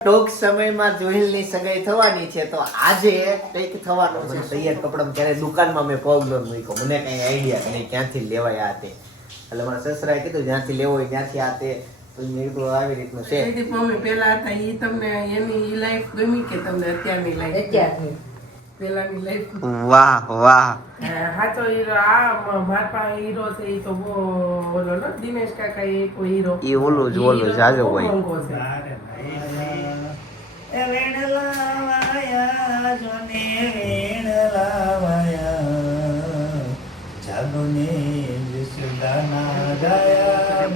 ટૂંક સમયમાં જોહિલની સગાઈ થવાની છે તો આજે કંઈક થવાનું છે તૈયાર કપડાં ક્યારે દુકાનમાં મેં પગ ન મૂક્યો મને કઈ આઈડિયા નહીં ક્યાંથી લેવાય આ તે એટલે મારા સસરાએ કીધું જ્યાંથી લેવો હોય ત્યાંથી આ તે તો મેં કીધું આવી રીતનું છે મમ્મી પેલા હતા ઈ તમને એની લાઈફ ગમી કે તમને અત્યારની લાઈફ અત્યારની પેલાની લાઈફ વાહ વાહ હાચો હીરો આ મારા પાસે હીરો છે ઈ તો બહુ ઓલો ન દિનેશ કાકા એ કોઈ હીરો ઈ ઓલું જ જાજો હોય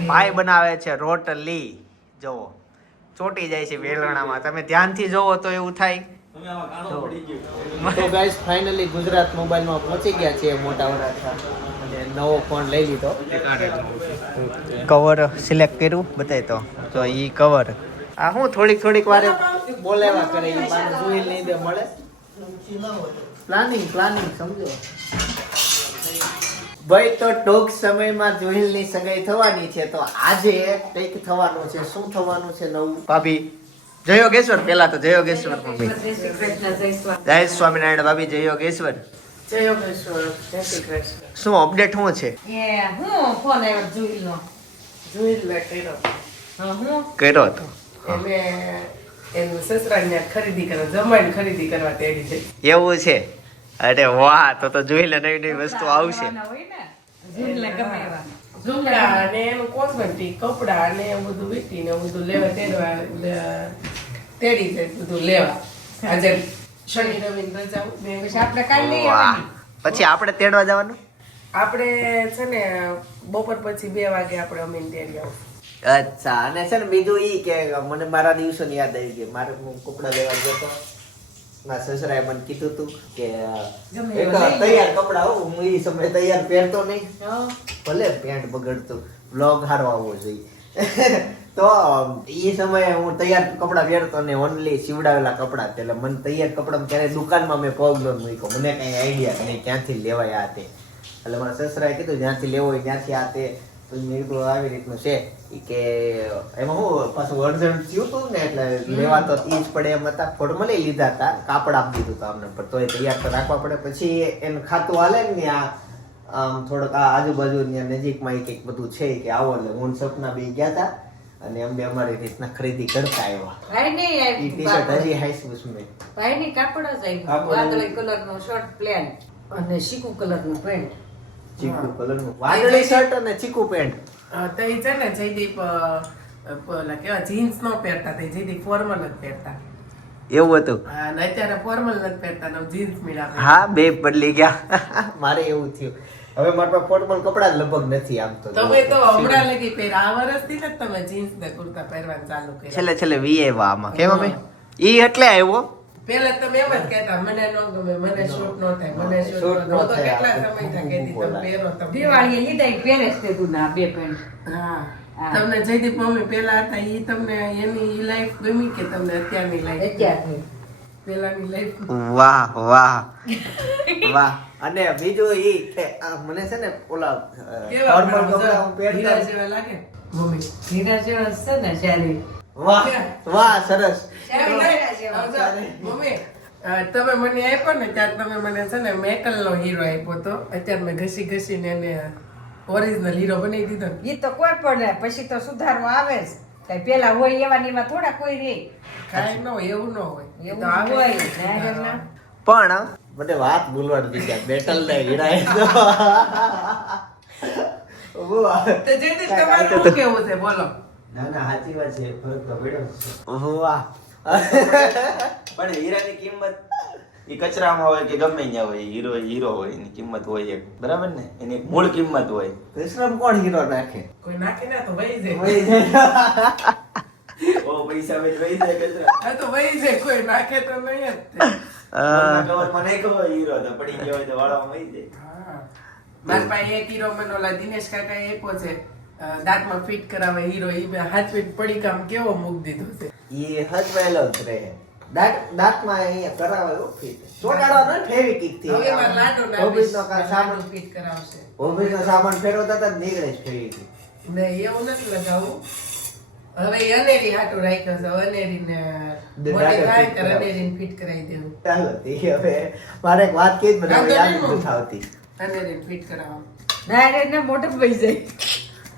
પાય બનાવે છે રોટલી જોવો ચોટી જાય છે વેલણામાં તમે ધ્યાનથી જોવો તો એવું થાય તો ગાઈસ ફાઇનલી ગુજરાત મોબાઈલમાં પહોંચી ગયા છે મોટા વરાછા અને નવો ફોન લઈ લીધો કવર સિલેક્ટ કર્યું બતાય તો ઈ કવર આ હું થોડીક વારે બોલાવા કરે ઈ બાર જોઈ લઈ દે મળે પ્લાનિંગ સમજો ભાઈ તો ટૂંક સમયમાં જોહિલની સગાઈ થવાની છે તો આજે કંઈક થવાનું છે શું થવાનું છે નવું ભાભી જય યોગેશ્વર પેલા તો જય યોગેશ્વર મમ્મી જય સ્વામિનારાયણ ભાભી જય યોગેશ્વર જય યોગેશ્વર જય શ્રી કૃષ્ણ શું અપડેટ શું છે હું ફોન આવ્યો જોઈલનો જોઈલ કર્યો કર્યો હતો એને એનું સસરાને ખરીદી કરવા જમાઈને ખરીદી કરવા તેડી છે એવું છે અરે વાહ તો જોઈ લે નવી વસ્તુ આવશે ઝુમડા અને એનું કોસ્મેટિક કપડા અને એવું બધું વીટીને બધું લેવા તેડી છે બધું લેવા આજે શનિ રવિ રજા આપણે કાલ લઈ આવવાની પછી આપણે તેડવા જવાનું આપણે છે ને બપોર પછી 2 વાગે આપણે અમીન તેડી આવું અચ્છા અને છે ને બીજું ઈ કે મને મારા દિવસોની યાદ આવી ગઈ મારે હું કપડા લેવા ગયો તો મારા સસરાએ મને કીધું હતું કે એક તૈયાર કપડા હું એ સમય તૈયાર પહેરતો નહીં ભલે પેન્ટ બગડતું બ્લોગ હારો આવવો જોઈએ તો એ સમયે હું તૈયાર કપડા પહેરતો ને ઓનલી સીવડાવેલા કપડા એટલે મને તૈયાર કપડા ક્યારે દુકાનમાં મેં પગ ન મૂક્યો મને કઈ આઈડિયા નહીં ક્યાંથી લેવાય આ તે એટલે મારા સસરાએ કીધું જ્યાંથી લેવો હોય ત્યાંથી આ તે તો મેં કીધું આવી રીતનું છે કે એમાં હું પાછું અર્જન્ટ થયું હતું ને એટલે લેવા તો ઈ જ પડે એમ હતા ફોર્મલી લીધા હતા કાપડ આપી દીધું હતું અમને પણ તોય તૈયાર તો રાખવા પડે પછી એને ખાતું હાલે ને આમ થોડોક આ આજુબાજુ નજીકમાં એક બધું છે કે આવો એટલે હું સપના બી ગયા હતા અને અમે અમારી રીતના ખરીદી કરતા આવ્યા ઈ ટી-શર્ટ હજી હાઈસ મેં ભાઈની કાપડ જ આવ્યું વાદળી કલરનો શર્ટ પ્લેન અને ચીકુ કલરનું પેન્ટ ચીકુ કલરનું વાદળી શર્ટ અને ચીકુ પેન્ટ તો એ છે ને જયદીપ પેલા કેવા જીન્સ નો પહેરતા તે જયદીપ ફોર્મલ જ પહેરતા એવું હતું અને અત્યારે ફોર્મલ નથી પહેરતા ને જીન્સ મિલા હા બે બદલી ગયા મારે એવું થયું હવે મારા પાસે ફોર્મલ કપડા જ લગભગ નથી આમ તો તમે તો હમણાં લગી પહેર આ વર્ષથી ને તમે જીન્સ ને કુર્તા પહેરવાનું ચાલુ કર્યા છેલ્લે વી આવ્યા આમાં કેમ અમે ઈ એટલે આવ્યો પેલા તમે એમ જ કહેતા મને ન ગમે મને શૂટ ન થાય મને શૂટ ન થાય તો કેટલા સમય થાય કહેતી તમે પહેરો તમે દિવાળીએ લીધા પહેરે છે તું ના બે પેન્ટ હા તમને જયદીપ મમ્મી પેલા હતા ઈ તમને એની લાઈફ ગમી કે તમને અત્યારની લાઈફ અત્યારની પેલાની લાઈફ વાહ વાહ અને બીજું ઈ કે મને છે ને ઓલા ફોર્મલ કપડા હું પહેરતા હીરા જેવા લાગે મમ્મી હીરા જેવા છે ને શારી વાહ સરસ મમ્મી તમે મને આપ્યો ને ત્યારે તમે મને છે ને મેકલ નો હીરો આપ્યો તો અત્યારે મેં ઘસીને એને ઓરિજિનલ હીરો બનાવી દીધો ઈ તો કોઈ પણ પછી તો સુધારવા આવે જ કઈ પેલા હોય એવા ને એવા થોડા કોઈ રે કાંઈ ન હોય એવું ન હોય એવું હોય જાહેરના પણ મને વાત ભૂલવાની દીધી બેટલ ને હીરા તો જેથી તમારે શું કેવું છે બોલો ના સાચી વાત છે ફરક તો પડ્યો વાહ પણ હીરાની કિંમત ઈ કચરામાં હોય કે ગમે ત્યાં હોય હીરો હોય એની કિંમત હોય એક બરાબર ને એની એક મૂળ કિંમત હોય કૃષ્ણ કોણ હીરો નાખે કોઈ નાખી ના તો વહી જાય ઓ પૈસા વહી જાય કચરા આ તો વહી જાય કોઈ નાખે તો નહીં જ કવરમાં નાખ્યો હોય હીરો તો પડી ગયો હોય તો વાળામાં વહી જાય હા મારા પાસે એક હીરો મને ઓલા દિનેશ કાકા આપ્યો છે દાંતમાં ફિટ કરાવે હીરો ઈ હાથ ફિટ પડી કામ કેવો મૂક દીધો છે ઈ હજવાયેલો જ રહે દાંતમાં અહીંયા કરાવે એવું ફિટ ચોટાડો ને ફેવિકિક થી હવે મારા લાડો ઓફિસનો કાંઈ સામાન ફિટ કરાવશે ઓફિસનો સામાન ફેરવતા હતા નીકળે જ ફેવિકિક નહીં એવું નથી લગાવું હવે ઈ અનેરી હાટુ રાખ્યો છે અનેરીને મોટી થાય ત્યારે અનેરીને ફિટ કરાવી દેવું ચાલો તે હવે મારે એક વાત કહી મને હવે યાદ નથી આવતી. અનેરીને ફિટ કરાવવા ડાયરેક્ટ ને મોટે પડી જાય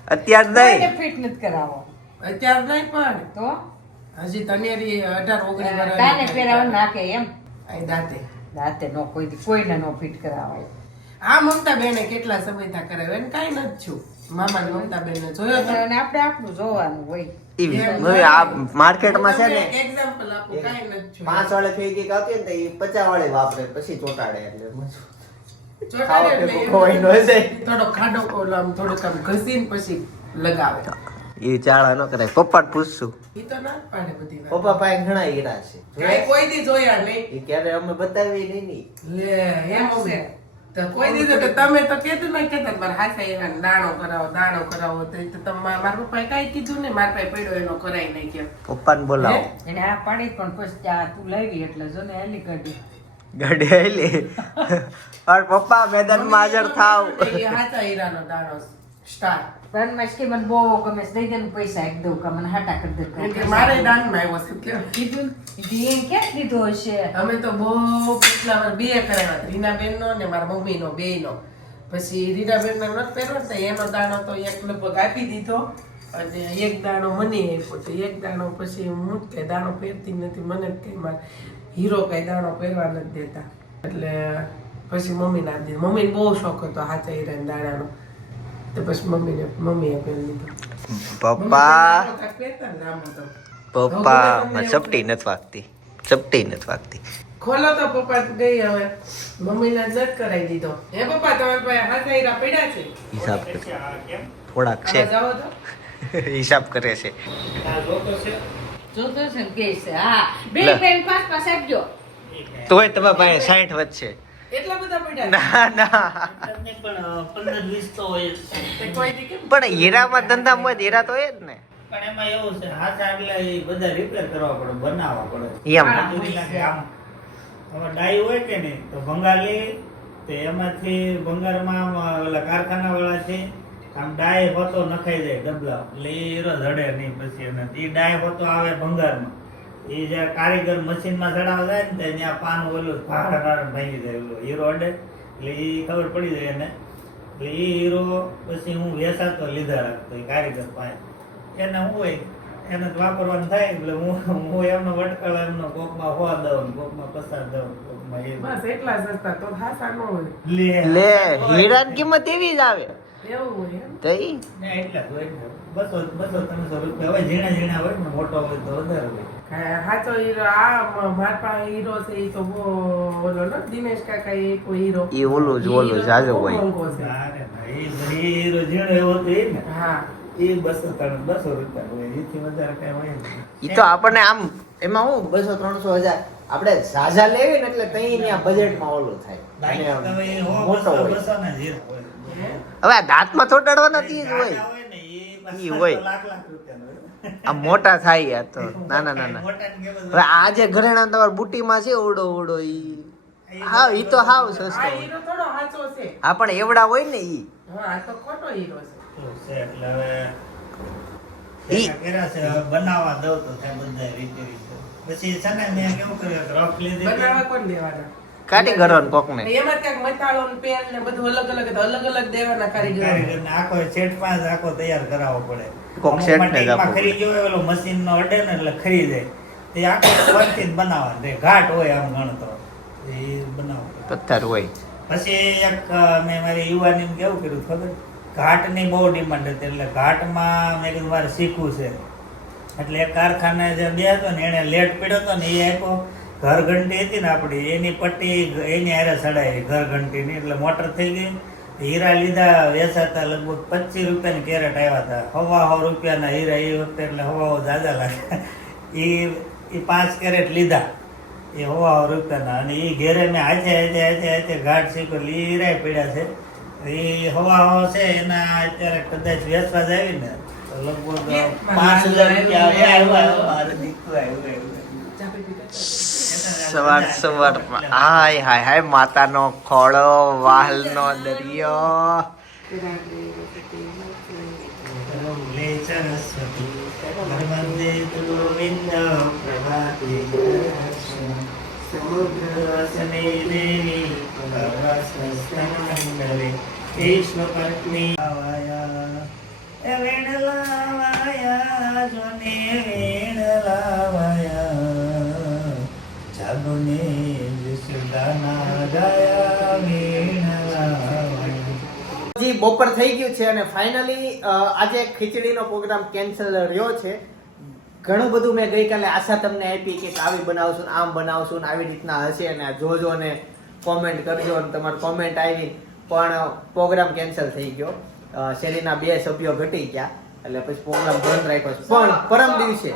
અત્યાર નહીં કોઈને ફિટ નથી કરાવો અત્યારે નહીં પણ તો હજી તનેરી 18-19 કાને વર્ષ પહેરાવા નાખે એમ આ દાંતે રાતે નો કોઈને નો ફિટ કરાવાય આ મમતા બેને કેટલા સમયથી કરાવ્યો એને કાંઈ નથી છું મામાને મમતા બેનને જોયો તો અને આપણે આપણું જોવાનું હોય આ માર્કેટમાં છે ને એક્ઝામ્પલ આપું કાંઈ નથી છું 5 વાળે ફેવિક્વિક આવતી ને તો એ 50 વાળે વાપરે પછી ચોટાડે એટલે ચોટાડે ખાવા એટલે ભેગું એમ ખવાય ન જાય. થોડો ખાડો કોલો આમ થોડુંક આમ ઘસીને પછી લગાવે એ ચાળા ન કરાય પપ્પાને પૂછશું ઈ તો ના જ પાડે બધી વાત પપ્પા પાસે ઘણા હીરા છે કાંઈ કોઈ દી જોયા નહીં એ ક્યારે અમે બતાવી નહીં લે એમ છે તો કોઈ દીધું તો તમે તો કીધું ને કે મારા હાથે એના દાણો કરાવો તો ઈ તો મારા પપ્પાએ કાંઈ કીધું ને મારા પાસે પડ્યો એનો કરાઈ નાખ્યો પપ્પાને બોલાવો એને આ પાડી પણ પછી આ તું લાવી એટલે જો ને એલી કાઢી ગાડી આવેલી और પપ્પા મેદાનમાં હાજર થાવ એ હાચા હીરાનો દાણો સ્ટાર પણ મેં કે મને બહુ ગમે છે દઈ દે ને પૈસા એક દઉં કે મને હાટા કરી દે કેમ કે મારે દાનમાં આવ્યો છે કેમ કીધું એમ ક્યાં કીધું હશે અમે તો બહુ કેટલા વાર બે કરાવ્યા રીનાબેનનો ને મારા મમ્મીનો બેયનો પછી રીનાબેનનો નહોતો પહેર્યો ને તો એનો દાણો તો એક લગભગ આપી દીધો અને એક દાણો મને આપ્યો તો એક દાણો પછી હું જ કઈ દાણો પહેરતી નથી મને જ કઈ મારે હીરો કઈ દાણો પહેરવા નથી દેતા એટલે પછી મમ્મીને આપી દીધો મમ્મીને બહુ શોખ હતો હાચા હીરાના દાણાનો તો પછી મમ્મીએ પહેરી લીધો પપ્પા પહેરતા ને આમ તો પપ્પા ચપટી નથી વાગતી ખોલો તો પપ્પા ગઈ હવે મમ્મીને જ નથી કરાવી દીધો હે પપ્પા તમારા પાસે હાથા હીરા પડ્યા છે હિસાબ કરે થોડાક છે આમાં જાઓ તો હિસાબ કરે છે જોતો છે ને કે છે હા બે લે. પેન પાસ આપજો તોય તમારા પાસે 60 વધશે એટલા બધા પડ્યા ના તે કોઈ દી કેમ પણ હીરામાં ધંધામાં હોય તો હીરા તો એ જ ને પણ એમાં એવું છે હાથા એટલે એ બધા રિપેર કરવા પડે બનાવવા પડે એમ એટલે કે આમ હવે ડાઈ હોય કે નહીં તો ભંગાલી તો એમાંથી ભંગારમાં ઓલા કારખાના વાળા છે આમ ડાય હોતો નખાઈ જાય ડબલા એટલે એ હીરો જડે નહીં પછી એને એ ડાય હોતો આવે ભંગારમાં એ જ્યારે કારીગર મશીનમાં ચડાવવા જાય ને ત્યાં પાન ઓલું ભાડા ભાંગી જાય ઓલો હીરો અડે એટલે એ ખબર પડી જાય એને એટલે એ હીરો પછી હું વેચાતો લીધા રાખતો એ કારીગર પાસે એને હું હોય એને જ વાપરવાનું થાય એટલે હું એમનો વટકળ એમનો કોકમાં હોવા દઉં કોકમાં પસાર દઉં કોકમાં એ બસ એટલા સસ્તા તો હાસા ન હોય લે હીરાની કિંમત એવી જ આવે એવું હોય એમ તો ઈ ને એટલા જ હોય ને. 200-300 રૂપિયા હોય ઝીણા હોય ને મોટો હોય તો વધારે હોય હાચો હીરો આ મારા પાસે હીરો છે ઈ તો બહુ ઓલો ને દિનેશ કાકા એ કોઈ હીરો ઈ ઓલું જ જાજો બહુ હોય મોંઘો છે. અરે ના, એ હીરો ઝીણો એવો તો એ ને હા એ 200 રૂપિયા હોય એથી વધારે કઈ હોય નહીં. ઈ તો આપણને આમ એમાં હું 200-300 હજાર આપણે ઝાઝા લેવી ને એટલે તઈ ત્યાં બજેટમાં ઓલું થાય અને બાકી તો એ હો મોટો 200 હોય ના હીરા હોય હવે આ દાંતમાં ચોટાડવાના તી જ હોય ગાડા હોય ને એ પાછા ઈ હોય. લાખ રૂપિયાનો હોય. આ મોટા થાય યાર તો નાના મોટા ને કેમ હવે આ જે ઘરેણા તમારા બુટીમાં છે ઉડો ઈ હાવ ઈ તો હાવ સસ્તો આ હીરો થોડો હાચો છે હા પણ એવડા હોય ને ઈ હા આ તો ખોટો હીરો છે છે એટલે હવે ઈ- કર્યા છે હવે બનાવવા દઉં તો ત્યાં બધા રીતે પછી છે ને મેં કેવું કર્યું કે રફ લીધી બનાવવા કોણ દેવાના કાઢી ઘરો ને કોક ને એમાં ક્યાંક મસાલો ને પેન ને બધું અલગ અલગ દેવાના કારીગરો કારીગરને આખો સેટ પાંચ આખો તૈયાર કરાવવો પડે કોક અમુક set ને જ ટેકમાં આપવું ખરી ગયો હોય ઓલો મશીન નો અડે ને એટલે ખરી જાય તે આખો પરથી જ બનાવવાનું તે ઘાટ હોય આમ ગણતો એ બનાવવું પડે. પથ્થર હોય પછી એક મેં મારી યુવાની કેવું કર્યું ખબર ઘાટની બહુ ડિમાન્ડ હતી એટલે ઘાટમાં મેં કીધું મારે શીખવું છે એટલે એક કારખાને જે બે હતો ને એને લેટ પડ્યો હતો ને એ આપ્યો ઘર ઘંટી હતી ને આપણી એની પટ્ટી એની હારે ચડાવી ઘર ઘંટીની એટલે મોટર થઈ ગઈ હીરા લીધા વેચાતા લગભગ 25 રૂપિયાની કેરેટ આવ્યા હતા 1.5 રૂપિયાના હીરા એ વખતે એટલે 1.5 જાજા લાગે એ 5 કેરેટ લીધા એ 1.5 રૂપિયાના અને એ ઘેરે મેં હાથે ઘાટ શીખો એ હીરા પડ્યા છે એ 1.5 છે એના અત્યારે કદાચ વેચવા જ આવી ને તો લગભગ 5,000 રૂપિયા આવ્યા મારે દીકરો આવ્યો સવારમાં હાય હાય હાય માતાનો ખોળો વાલનો દરિયો લે સરસ્વતી વંદે ગોવિંદ પ્રભાતે સમુદ્રવસને દેવી મંગલે વિષ્ણુપત્ની આવાયા વેણ લાવાયા જોને વેણ લાવાયા જાગોને વિસુદાના ગાયા વેણ લાવાયા. જી બપોર થઈ ગયું છે અને ફાઇનલી આજે ખીચડીનો પ્રોગ્રામ કેન્સલ રહ્યો છે. ઘણું બધું મેં ગઈકાલે આશા તમને આપી કે આવી બનાવશું ને આમ બનાવશું ને આવી રીતના હશે અને જોજો ને કોમેન્ટ કરજો અને તમારી કોમેન્ટ આવી પણ પ્રોગ્રામ કેન્સલ થઈ ગયો. શેરીના 2 સભ્યો ઘટી ગયા એટલે પછી પ્રોગ્રામ બંધ રાખ્યો છે. પણ પરમ દિવસે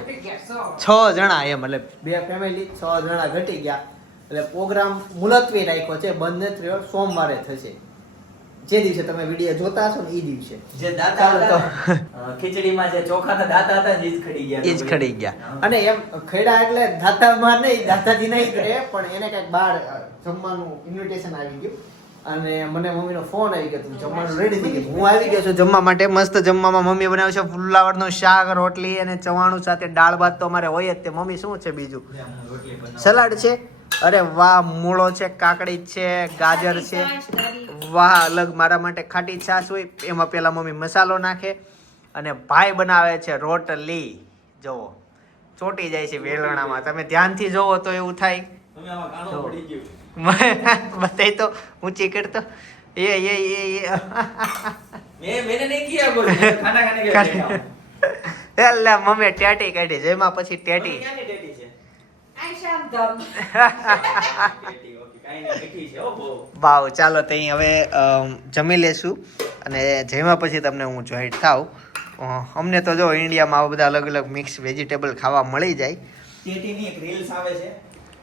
6 જણા એમ એટલે 2 ફેમિલી 6 જણા ઘટી ગયા એટલે પ્રોગ્રામ મુલતવી રાખ્યો છે, બંધ નથી રહ્યો. સોમવારે થશે. જે દિવસે તમે વિડીયો જોતા હશો ને એ દિવસે જે દાતા હતા ખીચડીમાં જે ચોખા હતા દાતા હતા ને ઈ જ ખડી ગયા. ઈ જ ખડી ગયા. અને એમ ખડા એટલે દાતામાં નહીં, દાતાજી નહીં કરે પણ એને કઈક બહાર જમવાનું ઇન્વિટેશન આવી ગયું અને મને મમ્મીનો ફોન આવી ગયો તું જમવાનું રેડી થઈ ગયું. હું આવી ગયો છું જમવા માટે. મસ્ત જમવામાં મમ્મી બનાવે છે ફુલાવરનું શાક, રોટલી અને ચવાણું સાથે દાળ ભાત તો અમારે હોય જ. તે મમ્મી શું છે બીજું? સલાડ છે. અરે વાહ, મૂળો છે, કાકડી છે, ગાજર છે. વાહ, અલગ મારા માટે ખાટી છાશ હોય એમાં પેલા મમ્મી મસાલો નાખે અને ભાઈ બનાવે છે રોટલી. જોવો ચોટી જાય છે વેલણામાં. તમે ધ્યાનથી જોવો તો એવું થાય. તમે આમાં કાણો પડી ગયું. બતાઈ તો ઊંચી કરતો એ मैंने नहीं किया कुछ खाना खाने के लिए એટલે મમ્મી ટેટી કાઢી જેમાં પછી ટેટી क्या नहीं टेटी છે આ શામ ધમ ટેટી ઓકે કાઈ નહીં ટેટી છે ઓ બો વાવ. ચાલો તઈ હવે જમી લેશું અને જેમાં પછી તમને હું જોઈન્ટ થાવ. અમને તો જો ઇન્ડિયામાં આવા બધા અલગ અલગ મિક્સ વેજીટેબલ ખાવા મળી જાય. ટેટીની એક રીલ્સ આવે છે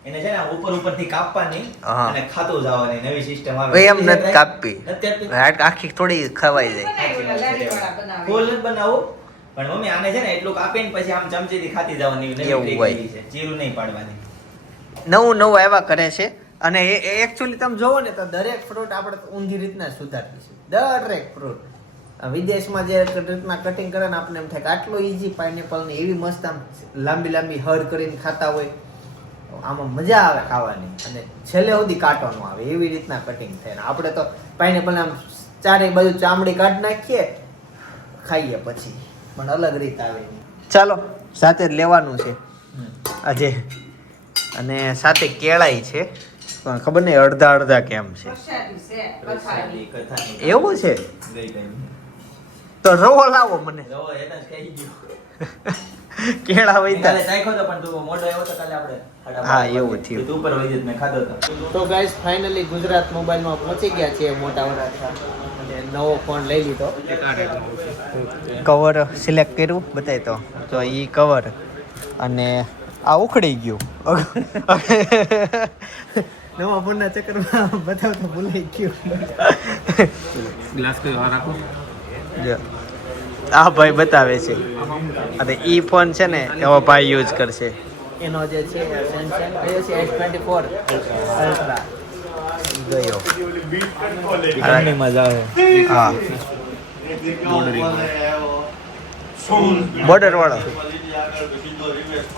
એને છે ને ઉપરથી કાપવાની હા. અને ખાતું જવાની નવી સિસ્ટમ આવે ભાઈ એમ નથી કાપી, નથી આખી થોડી ખવાઈ જાય. લારીવાળા બનાવે. ફૂલ નથી બનાવું પણ મમ્મી આને છે ને એટલું કાપીને પછી આમ ચમચીથી ખાતી જવાની નવી એવું ટ્રીક હોય. કરી છે જીરું નહીં પાડવાની. નવું નવું આવ્યા કરે છે અને એ એકચ્યુઅલી તમે જોવો ને તો દરેક ફ્રૂટ આપણે ઊંધી રીતના સુધારીએ છીએ. દરેક ફ્રૂટ વિદેશમાં જે રીતના કટિંગ કરે ને આપણે એમ થાય કે આટલું ઈઝી પાઇનેપલ ને એવી મસ્ત આમ લાંબી લાંબી હર કરીને ખાતા હોય. આમાં મજા આવે ખાવાની અને છેલ્લે સુધી કાંટો ન આવે એવી રીતના કટિંગ થાય. ને આપણે તો પાઇનેપલ આમ ચારે બાજુ ચામડી કાઢી નાખીએ ખાઈએ પછી પણ અલગ રીત આવે. ચાલો સાથે જ લેવાનું છે આજે અને સાથે કેળાઈ છે પણ ખબર નહીં અડધા અડધા કેમ છે પ્રસાદી છે, કથાની. કથાની એવું છે. ગઈ ટાઈમ તો રવો લાવો મને રવો એને જ ખાઈ ગયો કેળા વૈતા. કાલે ચાખ્યો તો પણ તું મોઢો આવ્યો તો કાલે આપણે હા, એવું થયું. તું ઉપર વઈ જત મેં ખાધો તો તો ગાઈસ ફાઇનલી ગુજરાત મોબાઈલમાં પહોંચી ગયા છીએ મોટા વરાછા અને નવો ફોન લઈ લીધો. કવર સિલેક્ટ કર્યું બતાય તો ઈ કવર અને આ ઉખડી ગયું. નવા ફોનના ચક્કરમાં બતાવતો ભૂલાઈ ગયું. ગ્લાસ કયો રાખો જો આ ભાઈ બતાવે છે અને ઈ ફોન છે ને એવો ભાઈ યુઝ કરશે. એનો જે છે સેમસંગ કયો છે S24 અલ્ટ્રા ગયો. મજા આવે હા બોર્ડર વાળો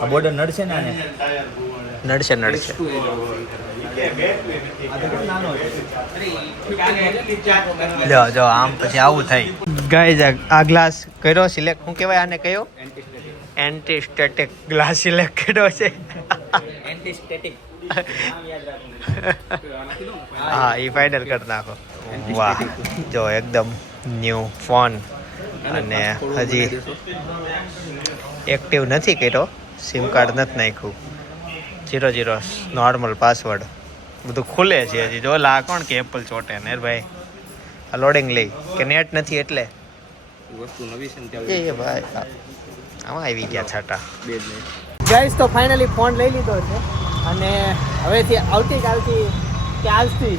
આ બોર્ડર નડશે ને આને નડશે નડશે. જો જો આમ પછી આવું થાય. ગાઈઝ આ ગ્લાસ કર્યો સિલેક્ટ. શું કહેવાય આને? કયો? એન્ટી સ્ટેટિક ગ્લાસ સિલેક્ટ કર્યો છે. એન્ટી સ્ટેટિક હા એ ફાઇનલ કરી નાખો. વાહ જો એકદમ ન્યૂ ફોન અને હજી એક્ટિવ નથી કર્યો. સિમ કાર્ડ નથી નાખ્યું. 00 નોર્મલ પાસવર્ડ બધું ખુલે છે હજી. જો લા કોણ કે એપલ ચોટે ને ભાઈ આ લોડિંગ લઈ કે નેટ નથી એટલે વસ્તુ નવી છે ને એ ભાઈ આમાં આવી ગયા છાટા. બે જ નહીં ગાઈસ તો ફાઇનલી ફોન લઈ લીધો છે અને હવેથી આવતીકાલથી કે આજથી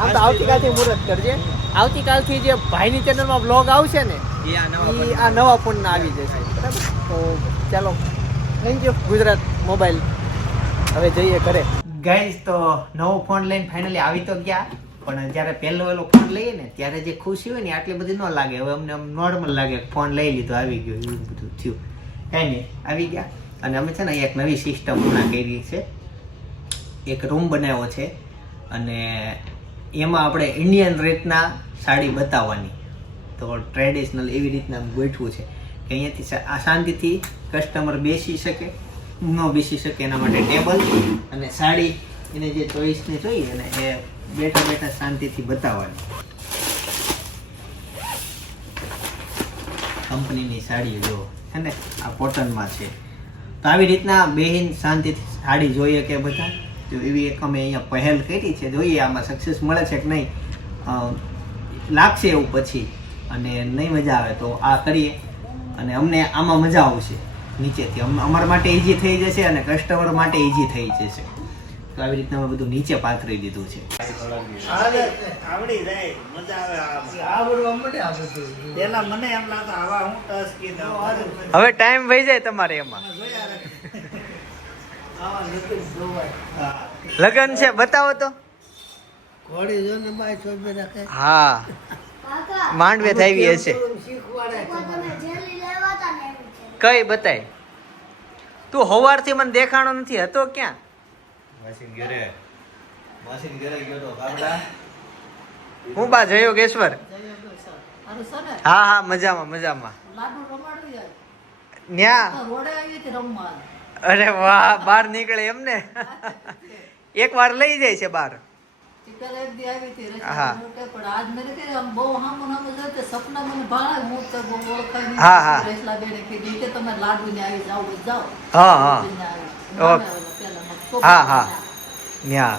આમ તો આવતીકાલથી મુહૂર્ત કરજે. આવતીકાલથી જે ભાઈની ચેનલમાં બ્લોગ આવશે ને એ આ નવા ફોનના આવી જશે. બરાબર તો ચાલો થેન્ક યુ ગુજરાત મોબાઈલ. હવે જઈએ ઘરે. ગાઈસ તો નવો ફોન લઈને ફાઇનલી આવી તો ગયા પણ જ્યારે પહેલો ફોન લઈએ ને ત્યારે જે ખુશી હોય ને આટલી બધી ન લાગે. હવે અમને નોર્મલ લાગે ફોન લઈ લીધો આવી ગયો એવું બધું થયું. કાંઈ નહીં આવી ગયા. અને અમે છે ને એક નવી સિસ્ટમ હમણાં કરી છે. એક રૂમ બનાવ્યો છે અને એમાં આપણે ઇન્ડિયન રીતના સાડી બતાવવાની. તો ટ્રેડિશનલ એવી રીતના ગોઠવું છે કે અહીંયાથી આ શાંતિથી કસ્ટમર બેસી શકે, ન બેસી શકે એના માટે ટેબલ અને સાડી એને જે ચોઈસને જોઈએ ને એ બેઠા બેઠા શાંતિથી બતાવવાની. કંપનીની સાડીઓ જો છે ને આ કોટનમાં છે. તો આવી રીતના બેહીન શાંતિથી સાડી જોઈએ કે બધા, તો એવી એક અમે અહીંયા પહેલ કરી છે. જોઈએ આમાં સક્સેસ મળે છે કે નહીં, લાગશે એવું પછી અને નહીં મજા આવે તો આ કરીએ અને અમને આમાં મજા આવશે. નીચેથી અમારા માટે ઈઝી થઈ જશે અને કસ્ટમર માટે ઈઝી થઈ જશે. તો આવી રીતના અમે બધું નીચે પાથરી દીધું છે. આવડી જાય, મજા આવે. પેલા મને એમ લાગતું આવા હું ટચ કીધું. હવે ટાઈમ વહી જાય તમારે એમાં. લગન છે બતાવો તો. હા માંડવે થઈ હશે. કઈ બતાય તું હવારથી મને દેખાણો નથી હતો ક્યાં? હું બા જયો ગેશ્વર. હા હા મજામાં મજામાં. ન્યા અરે વાહ બાર નીકળે એમને. એક વાર લઈ જાય છે બાર. હા હા હા હા હા ન્યા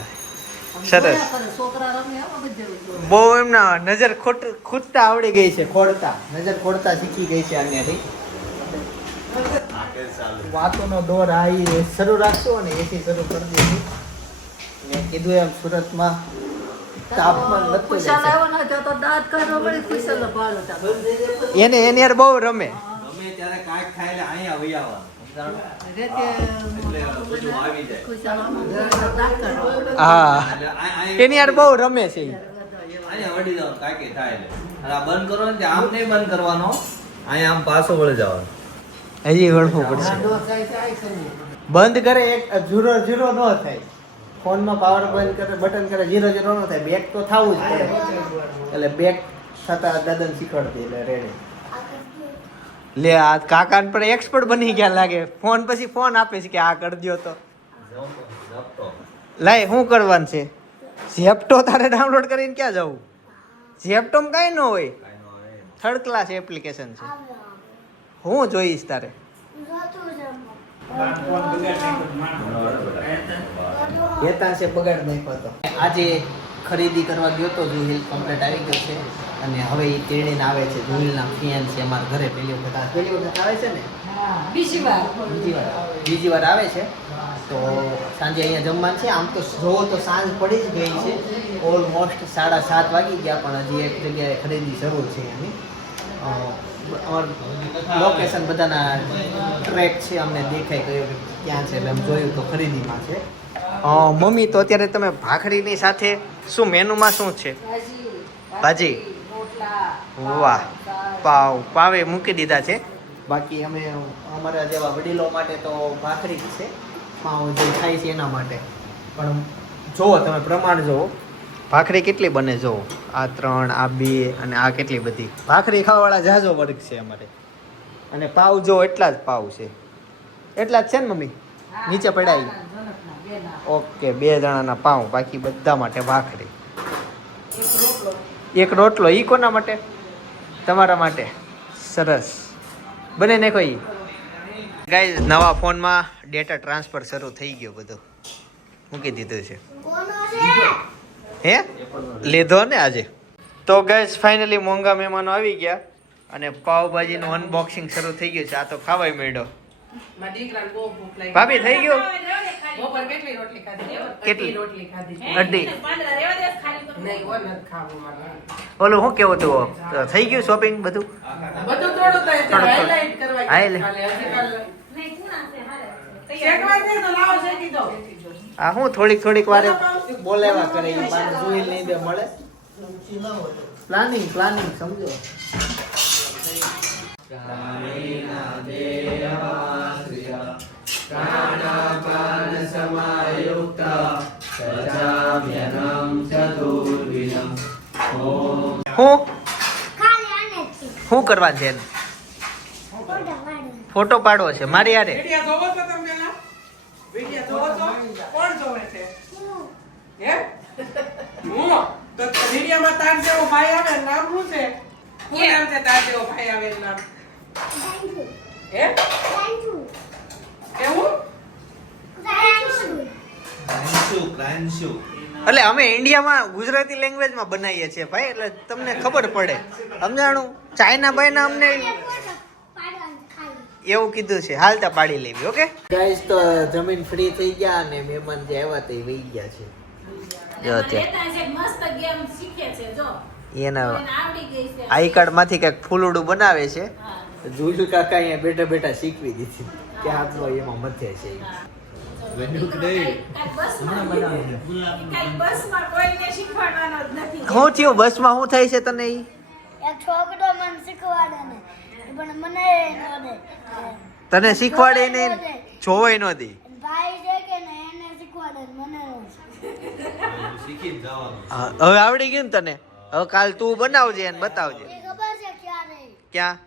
સરસ. બહુ એમના નજર ખૂટતા આવડી ગઈ છે, ખોડતા નજર ખોડતા શીખી ગઈ છે. અહીંયાથી વાતોનો દોર આ શરૂ રાખશો અને એથી શરૂ કરી દઈશું. મેં કીધું એમ સુરતમાં તાપમાન વધતું એને એની યાર બહુ રમે. હા એની યાર બહુ રમે છે. બંધ કરો ને આમ નહીં બંધ કરવાનો, અહીંયા આમ પાછો વળી જવાનો. હજી વળવું પડશે. બંધ કરે એક ઝીરો ઝીરો ન થાય. ફોનમાં પાવર બંધ કરે બટન કરે 0-0 ન થાય. બેક તો થવું જ પડે. એટલે બેક થતા દાદાને શીખવાડતી એટલે રેડી. લે આ કાકા પણ એક્સપર્ટ બની ગયા લાગે. ફોન પછી ફોન આપે છે કે આ કરી દો તો. લાય શું કરવાનું છે? ઝેપ્ટો તારે ડાઉનલોડ કરીને ક્યાં જવું? ઝેપ્ટોમાં કાંઈ ન હોય. થર્ડ ક્લાસ એપ્લિકેશન છે. હું જોઈશ તારે. બેતા છે બગાડ નાખ્યો હતો. આજે ખરીદી કરવા ગયો તો જુહિલ કમ્પ્લીટ આવી ગયો છે અને હવે એ તેડીને આવે છે. જુહિલના ફિયાન છે અમારા ઘરે પહેલી વખત આવે છે ને. બીજી વાર આવે છે. તો સાંજે અહીંયા જમવાનું છે. આમ તો જોવો તો સાંજ પડી જ ગઈ છે. ઓલમોસ્ટ 7:30 વાગી ગયા પણ હજી એક જગ્યાએ ખરીદી શરૂ છે એની. લોકેશન બધાના ટ્રેક છે, અમને દેખાઈ ગયું ક્યાં છે એટલે અમે જોયું તો ખરીદીમાં છે. મમ્મી તો અત્યારે તમે ભાખરીની સાથે શું મેનુમાં શું છે? ભાજી, વાહ, પાવે મૂકી દીધા છે. બાકી અમે અમારા જેવા વડીલો માટે તો ભાખરી જ છે. પાવ જે ખાય છે એના માટે. પણ જુઓ તમે પ્રમાણ જુઓ, ભાખરી કેટલી બને જુઓ. આ 3, આ 2 અને આ કેટલી બધી. ભાખરી ખાવાવાળા જાજો વર્ગ છે અમારે. અને પાવ જો એટલા જ પાવ છે. એટલા જ છે ને મમ્મી? નીચે પડાય. ઓકે 2 જણાના પાવ, બાકી બધા માટે ભાખરી. એક રોટલો. ઈ કોના માટે? તમારા માટે. સરસ બને નાખો. ઈ ગાઈઝ નવા ફોનમાં ડેટા ટ્રાન્સફર શરૂ થઈ ગયો. બધું મૂકી દીધું છે. હે લીધો ને આજે તો ગાઈઝ ફાઇનલી મોંઘા મહેમાનો આવી ગયા અને પાવભાજીનું અનબોક્સિંગ શરૂ થઈ ગયું છે. આ તો ખાવાય માંડ્યો. ભાભી થઈ ગયું? કેટલી અડધી? ઓલું શું કેવું તું? થઈ ગયું શોપિંગ બધું? આ હું થોડીક વારે બોલાવા કરે જોઈ લઈ દે મળે. પ્લાનિંગ સમજો. હું શું કરવા છે એને? ફોટો પાડવો છે મારી યારે. વિડિયા જોવો છો તમે પેલા? વિડિયા જોવો છો? કોણ જોવે છે? હે? હું તો વિડિયામાં તાર જેવો ભાઈ આવે નામ શું છે? શું નામ છે તાર જેવો ભાઈ આવે એનું નામ? હે? કેવું? ક્રાંશુ એટલે અમે ઇન્ડિયામાં ગુજરાતી લેંગ્વેજમાં બનાવીએ છીએ ભાઈ, એટલે તમને ખબર પડે. સમજાણું? ચાઇના ભાઈના અમને એવું કીધું છે, હાલતા પાડી લેવી. ઓકે ગાઈસ, તો જમીન ફ્રી થઈ ગયા અને મહેમાન જે આવ્યા તે વહી ગયા છે. જો ત્યાં મસ્ત ગેમ શીખે છે જો એના આવડી ગઈ છે આઈ કાર્ડ માંથી કઈક ફૂલડું બનાવે છે. જુલુ કાકા અહીંયા બેઠા બેઠા શીખવી દીધી કે હાથનો એમાં મથે છે. શું થયું બસમાં? શું થાય છે તને? ઈ એક છોકરો મને શીખવાડે ને પણ મને ન દે. તને શીખવાડે ને જોવાય ન દે. ભાઈ છે કે ને એને શીખવાડે ને મને ન. શીખી જ જવાનું. હા, હવે આવડી ગયું ને તને? હવે કાલ તું બનાવજે અને બતાવજે. એ ખબર છે ક્યારે ક્યાં?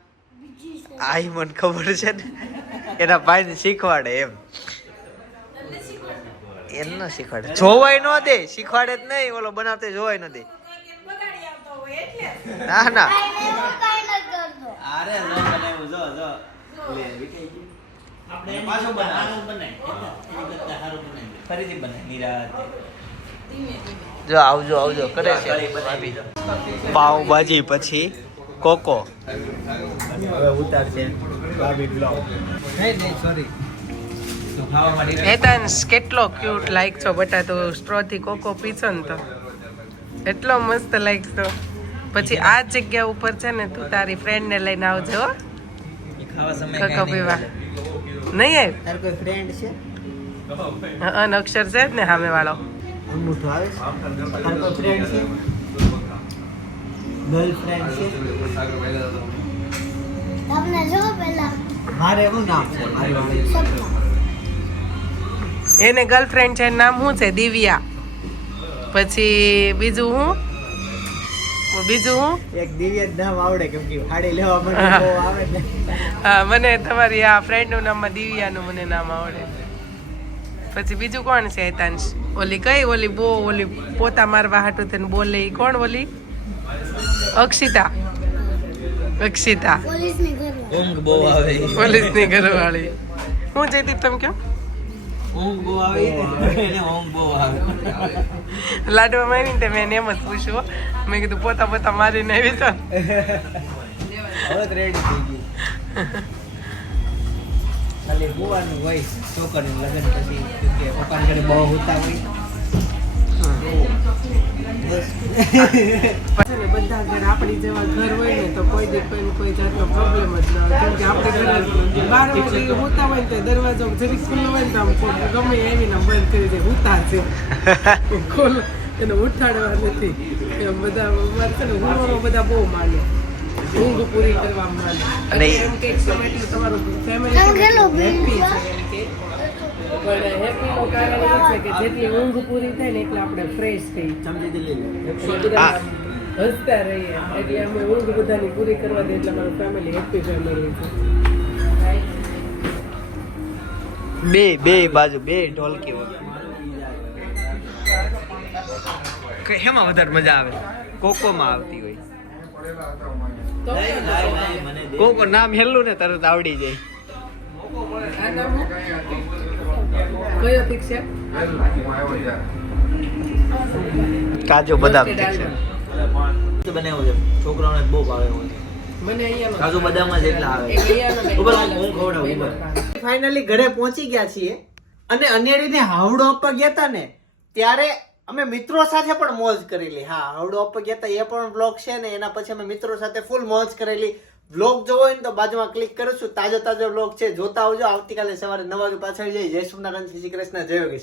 બીજી છે. આઈ મને ખબર છે ને, એના ભાઈને શીખવાડે એમ. એને ન શીખવાડે, જોવાય ન દે. શીખવાડે જ નહીં, ઓલો બનાવતે જોવાય ન દે. ના ના, ભાઈ એવું કાંઈ નથી કરતો. અરે જો બનાવ્યું જો જો લે વિખાઈ ગયું. આપણે એમ પાછું બનાવ. સારું બનાય. એની કરતાં સારું બનાય. ફરીથી બનાય નિરાતે. જો આવજો આવજો કરે છે ભાભી. પાવભાજી પછી કોકો. હવે ઉતારશે ભાભી બ્લોગ. નહીં સોરી. તો ખાવા માટે હેતાંશ કેટલો ક્યુટ લાઈક છો બટાટો સ્ટ્રો થી કોકો પીછો ને તો એટલો મસ્ત લાઈક છો. પછી આ જગ્યા ઉપર છે ને તું તારી ફ્રેન્ડ ને લઈને આવજો હો. ખાવા સમય ખકો પીવા નહીં આવ. તાર કોઈ ફ્રેન્ડ છે? અક્ષર છે જ ને સામે વાળો. અંગૂઠો આવે છે? તાર કોઈ ફ્રેન્ડ છે? ગર્લફ્રેન્ડ છે? તમને જો પેલા મારે શું નામ છે? મારી વાળી સપના એને ગર્લફ્રેન્ડ છે એનું નામ શું છે? દિવ્યા. પછી બીજું હું એક દિવ્ય જ નામ આવડે કેમ કે હાડી લેવા માટે બહુ આવે ને. હા મને તમારી આ ફ્રેન્ડનું નામમાં દિવ્યાનું મને નામ આવડે. પછી બીજું કોણ છે હેતાંશ? ઓલી કઈ ઓલી બહુ ઓલી પોતા મારવા હાટું થઈને બોલે ઈ કોણ? ઓલી અક્ષિતા. પોલીસની ઘરમાં ઊંઘ બહુ આવે પોલીસની ઘરવાળી. હું જયદીપ તમે કહો? ઊંઘ બહુ આવે એને ઊંઘ બહુ આવે લાડવા મારીને તે મેં એમ જ પૂછ્યું. મેં કીધું પોતા પોતા મારીને આવી છો. હવે રેડી થઈ ગઈ. ખાલી બુવાનું હોય છોકરીનું લગ્ન પછી કે પપ્પાની ઘરે બહુ હોતા હોય. બસ છે ને બધા ઘર આપણી જેવા ઘર હોય ને તો કોઈ દી કોઈ જાતનો પ્રોબ્લેમ જ ના હોય. કેમ કે આપણે ઘરે 12 વાગે હોતા હોય ને તો દરવાજો જરીક ખુલ્લો હોય ને તો આમ ગમે આવીને આમ બંધ કરી દે. હોતા છે ખોલો એને ઉઠાડવા નથી. એમ બધા અમારે છે ને ઊંઘમાં બધા બહુ માને, ઊંઘ પૂરી કરવા માને. અને એમ કે તમે એટલું તમારું ફેમિલી હેપી છે એમ કે. પણ હેપીનું કારણ એ છે કે જેટલી ઊંઘ પૂરી થાય ને એટલે આપણે ફ્રેશ થઈ બધા હસતા રહીએ. એટલે અમે ઊંઘ બધાની પૂરી કરવા દે એટલે અમારું ફેમિલી હેપી ફેમિલી છે. બે બાજુ બે ઢોલકી હેમાં વધારે મજા આવે? કોકોમાં આવતી હોય. કોકો નામ હેલું ને તરત આવડી જાય. આ નામ કયો ઠીક છે? કાજુ બદામ બનાવ્યું છે છોકરાઓને બહુ ભાવે એવું છે. મને અહીંયા કાજુ બદામ જ એટલા આવે ઉપર હું ખવડાવું ઉપર. ફાઇનલી ઘરે પહોંચી ગયા છીએ અને અનેરીને હાવડો આપવા ગયા હતા ને ત્યારે અમે મિત્રો સાથે પણ મોજ કરેલી. હા, હાવડો આપવા ગયા હતા એ પણ બ્લોગ છે ને એના પછી અમે મિત્રો સાથે ફૂલ મોજ કરેલી. બ્લોગ જોવો હોય ને તો બાજુમાં ક્લિક કરું છું. તાજો બ્લોગ છે, જોતા આવજો. આવતીકાલે સવારે 9 વાગે પાછળ જઈ. જય સોમનાથ, શ્રી કૃષ્ણ, જય યોગેશ.